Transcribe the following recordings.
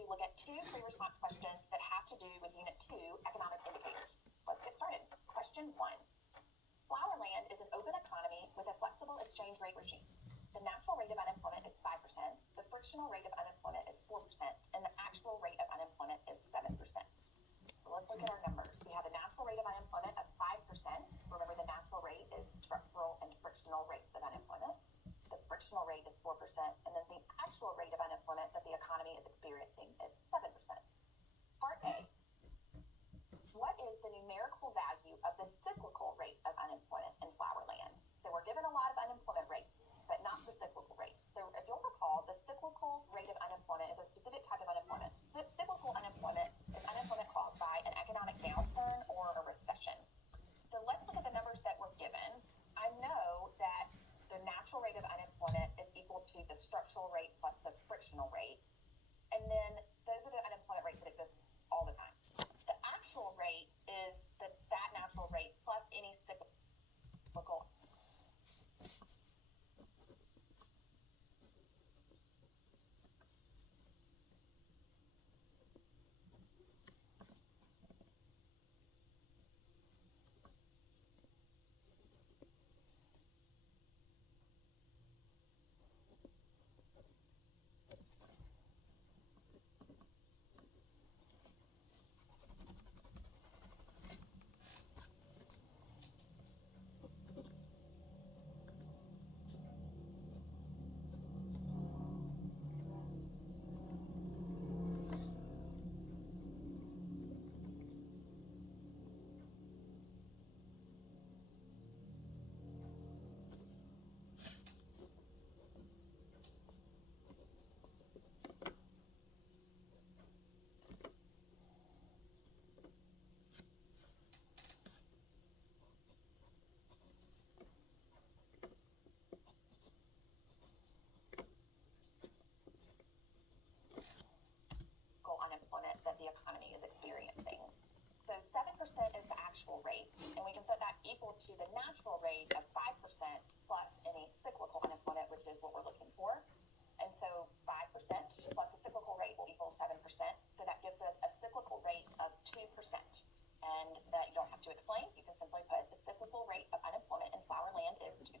to look at two pre-response questions that have to do with Unit 2, Economic Indicators. Let's get started. Question 1. Flowerland is an open economy with a flexible exchange rate regime. The natural rate of unemployment is 5%, the frictional rate of unemployment is 4%, and the actual rate of unemployment is 7%. So let's look at our numbers. We have a natural rate of unemployment of 5%. Remember, the natural rate is structural and frictional rates of unemployment. The frictional rate is 4%, and then the actual rate of unemployment that the economy is experiencing is 7%. Part A. What is the numerical value of the cyclical rate of unemployment in Flowerland? So we're given a lot of unemployment rates, but not the cyclical rate. So if you'll recall, the cyclical rate of unemployment is a specific type of unemployment. The cyclical unemployment is unemployment caused by an economic downturn or a recession. So let's look at the numbers that were given. I know that the natural rate of unemployment is equal to the structural rate plus the frictional rate. And then those are the unemployment rates that exist all the time. The actual rate is that natural rate plus any cyclical. Unemployment that the economy is experiencing. So 7% is the actual rate, and we can set that equal to the natural rate of 5% plus any cyclical unemployment, which is what we're looking for. And so 5% plus the cyclical rate will equal 7%. So that gives us a cyclical rate of 2%. And that you don't have to explain. You can simply put the cyclical rate of unemployment in Flowerland is 2%.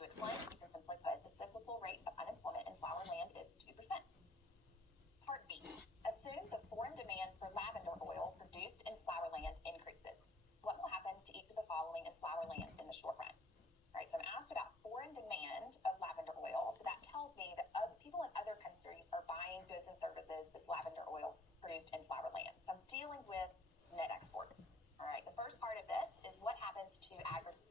To explain, you can simply put the cyclical rate of unemployment in Flowerland is 2%. Part B. Assume the foreign demand for lavender oil produced in Flowerland increases. What will happen to each of the following in Flowerland in the short run? All right, so I'm asked about foreign demand of lavender oil. So that tells me that people in other countries are buying goods and services, this lavender oil produced in Flowerland. So I'm dealing with net exports. All right, the first part of this is what happens to agriculture.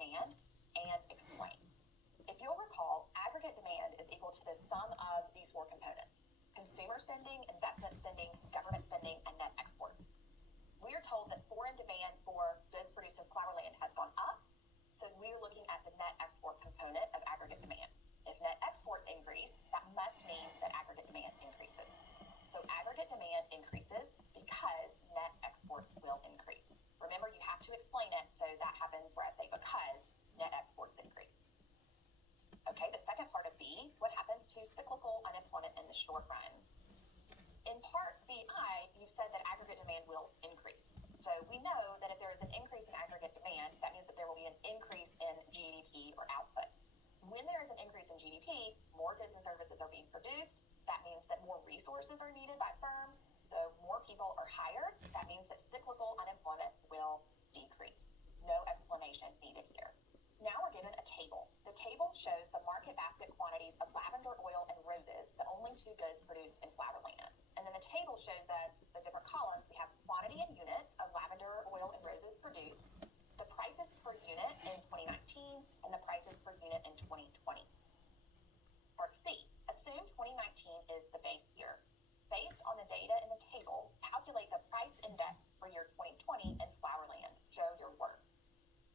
Demand and explain. If you'll recall, aggregate demand is equal to the sum of these four components: consumer spending, investment spending, government spending, and net exports. We are told that foreign demand for goods produced in Flowerland has gone up, so we're looking at the net export component of aggregate demand. If net exports increase, that must mean that aggregate demand increases. So aggregate demand increases because net exports will increase. Remember, you have to explain it, so that happens whereas unemployment in the short run. In part BI, you've said that aggregate demand will increase. So we know that if there is an increase in aggregate demand, that means that there will be an increase in GDP or output. When there is an increase in GDP, more goods and services are being produced. That means that more resources are needed by firms. So more people are hired. That means that cyclical unemployment will decrease. No explanation needed here. Now we're given a table. The table shows the market basket quantities of lavender oil and roses, the only two goods produced in flowerland. And then the table shows us the different columns. We have quantity in units of lavender oil and roses produced, the prices per unit in 2019, and the prices per unit in 2020. Part C, assume 2019 is the base year. Based on the data in the table, calculate the price index for year 2020 in flowerland. Show your work.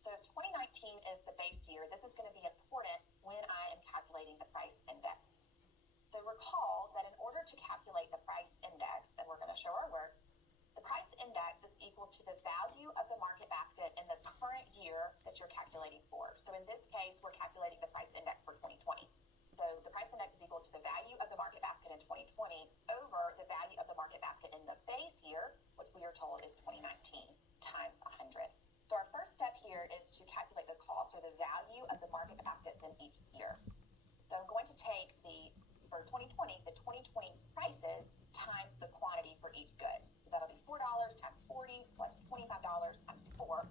So if 2019 is the base year, this is going to be important when I am calculating the price index. So recall that in order to calculate the price index, and we're going to show our work, the price index is equal to the value of the market basket in the current year that you're calculating for. So in this case, we're calculating the price index for 2020. So the price index is equal to the value of the market basket in 2020 over the value of the market basket in the base year, which we are told is 2019 times 100. So our first step here is to calculate the cost or the value of the market baskets in each year. So I'm going to take for 2020, the 2020 prices times the quantity for each good. So that'll be $4 times 40 plus $25 times 4.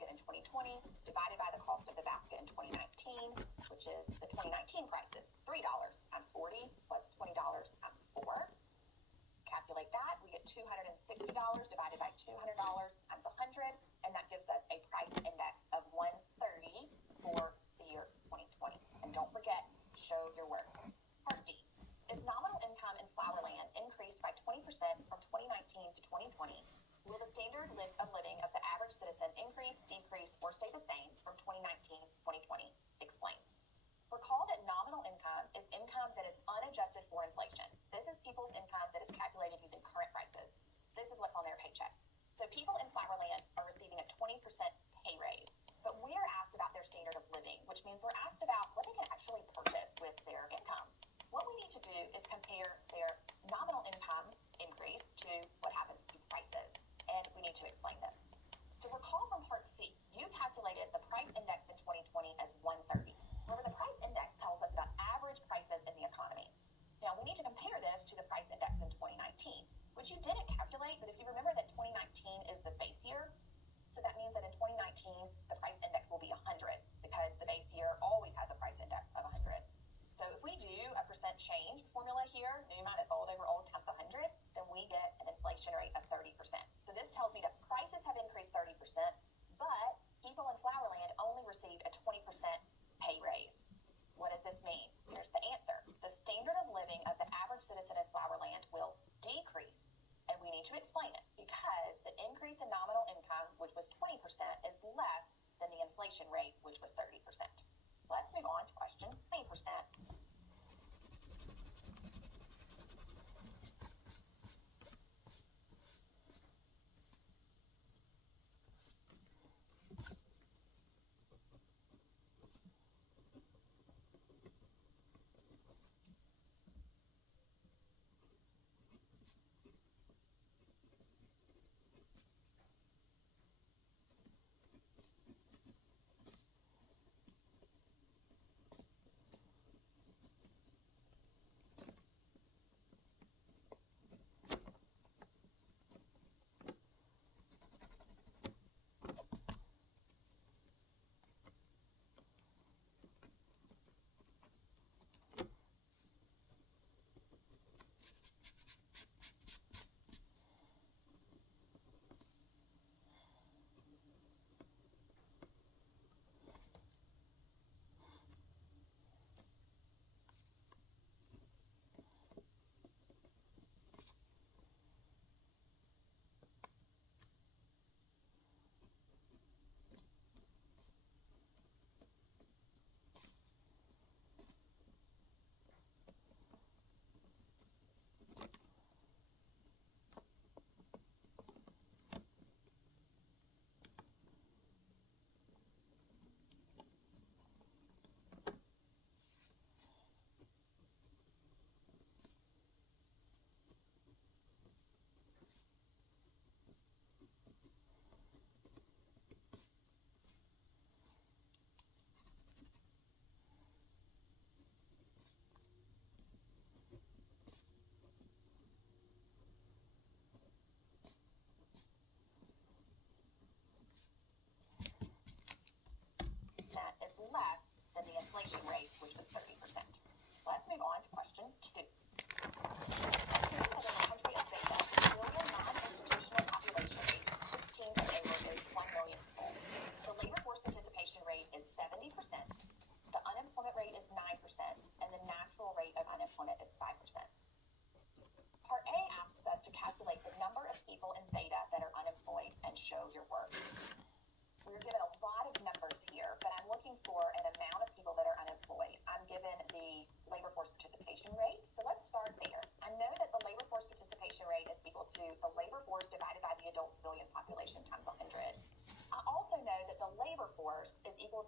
In 2020 divided by the cost of the basket in 2019, which is the 2019 prices, $3 times 40 plus $20 times 4. Calculate that, we get $260 divided by $200 times 100, and that gives us a price index of 130 for the year 2020. And don't forget, show your work. Part D, if nominal income in flowerland increased by 20% from 2019 to 2020, will the standard of living of the average citizen increase, decrease, or stay the same from 2019 to 2020? Explain. Recall that nominal income is income that is unadjusted for inflation. This is people's income that is calculated using current prices. This is what's on their paycheck.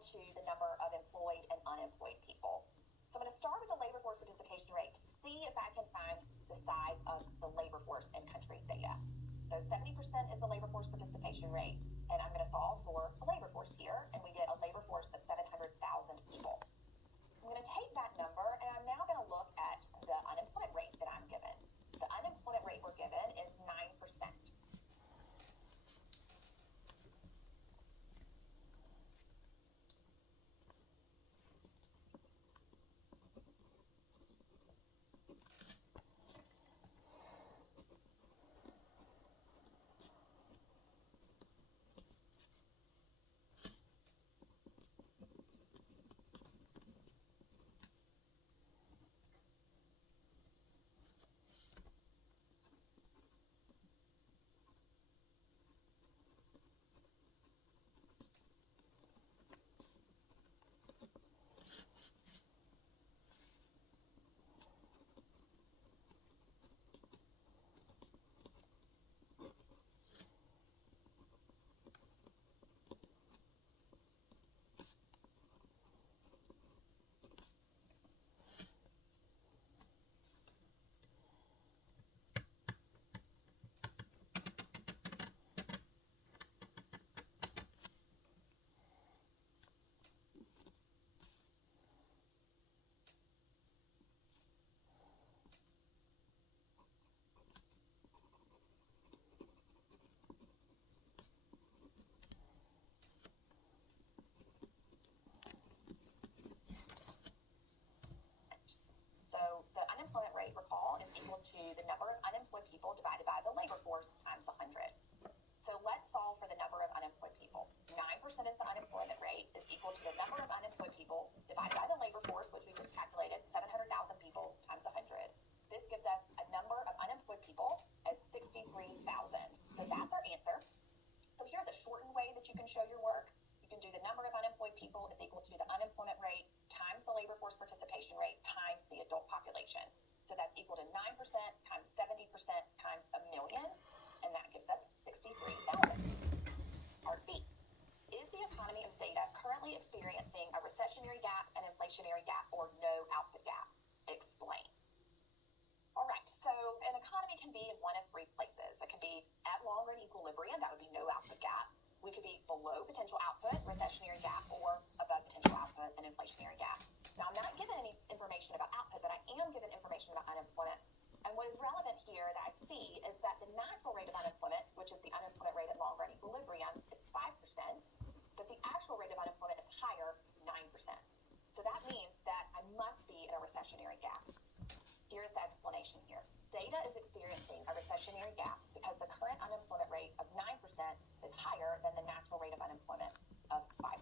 to the number of employed and unemployed people. So I'm going to start with the labor force participation rate to see if I can find the size of the labor force in country theta. So 70% is the labor force participation rate, and I'm going to solve for the labor force here, and we get a labor force of 700,000 people. I'm going to take that number, and I'm now going to look at the unemployment rate that I'm given. The unemployment rate we're given is 9%. So the unemployment rate, recall, is equal to the number of unemployed people divided by the labor force times 100. So let's solve for the number of unemployed people. 9% is the unemployment rate, is equal to the number of unemployed people divided by the labor force, which we just calculated, 700,000 people times 100. This gives us a number of unemployed people as 63,000. So that's our answer. So here's a shortened way that you can show your work. You can do the number of unemployed people is equal to the unemployment rate times the labor force participation rate times the adult population. So that's equal to 9% times 70% times a million, and that gives us 63,000. Part B. Is the economy of Zeta currently experiencing a recessionary gap, an inflationary gap, or no output gap? Explain. All right, so an economy can be in one of three places. It can be at long-run equilibrium, that would be no output gap. We could be below potential output, recessionary gap, or above potential output, an inflationary gap. Now, I'm not given any information about output, but I am given information about unemployment. And what is relevant here that I see is that the natural rate of unemployment, which is the unemployment rate at long-run equilibrium, is 5%, but the actual rate of unemployment is higher, 9%. So that means that I must be in a recessionary gap. Here's the explanation here. Zeta is experiencing a recessionary gap because the current unemployment rate of 9% is higher than the natural rate of unemployment of 5%.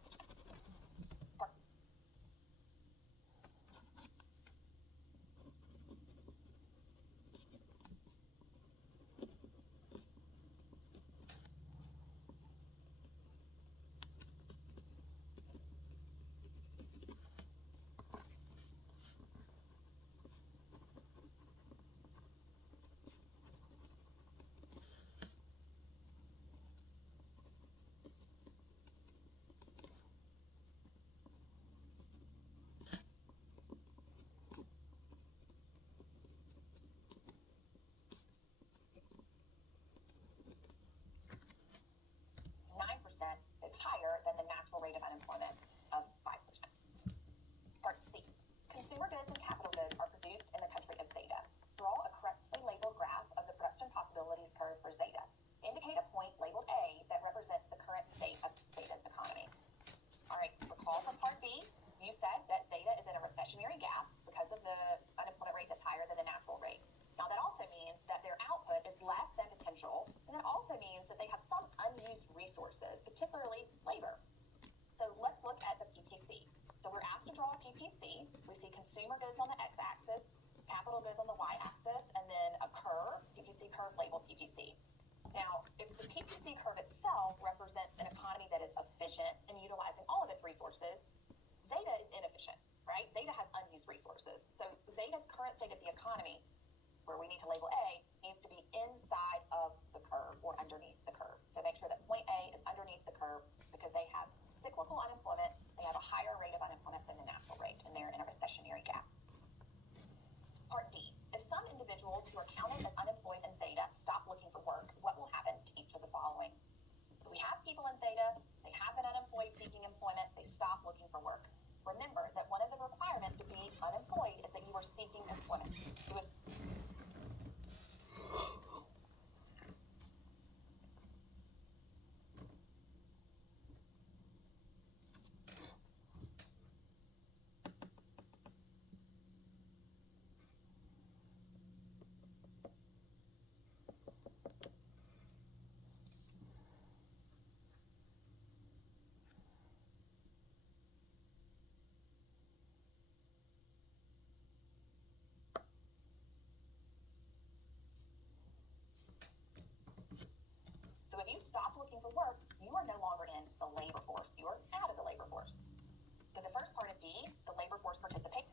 Is higher than the natural rate of unemployment of 5%. Part C. Consumer goods and capital goods are produced in the country of Zeta. Draw a correctly labeled graph of the production possibilities curve for Zeta. Indicate a point labeled A that represents the current state of Zeta's economy. All right, recall from Part B, you said that Zeta is in a recessionary gap because of the unemployment rate that's higher than the natural rate. Now, that also means that their output is less than potential, and that also means that they have some unused resources, particularly labor. So let's look at the PPC. So we're asked to draw a PPC. We see consumer goods on the x-axis, capital goods on the y-axis, and then a curve, PPC curve labeled PPC. Now, if the PPC curve itself represents an economy that is efficient in utilizing all of its resources, Zeta is inefficient, right? Zeta has unused resources. So Zeta's current state of the economy, where we need to label A, needs to be inside of the curve or underneath the curve. So make sure that point A is underneath the curve because they have cyclical unemployment, they have remember that one of the requirements to be unemployed is that you are seeking employment. So if you stop looking for work, you are no longer in the labor force. You are out of the labor force. So the first part of D, the labor force participation.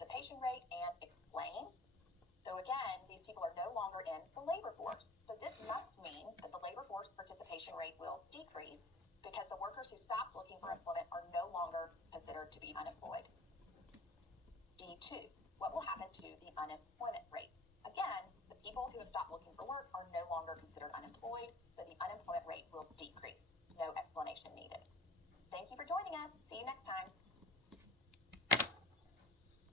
Participation rate and explain. So again, these people are no longer in the labor force. So this must mean that the labor force participation rate will decrease because the workers who stop looking for employment are no longer considered to be unemployed. D2, what will happen to the unemployment rate? Again, the people who have stopped looking for work are no longer considered unemployed, so the unemployment rate will decrease. No explanation needed. Thank you for joining us. See you next time.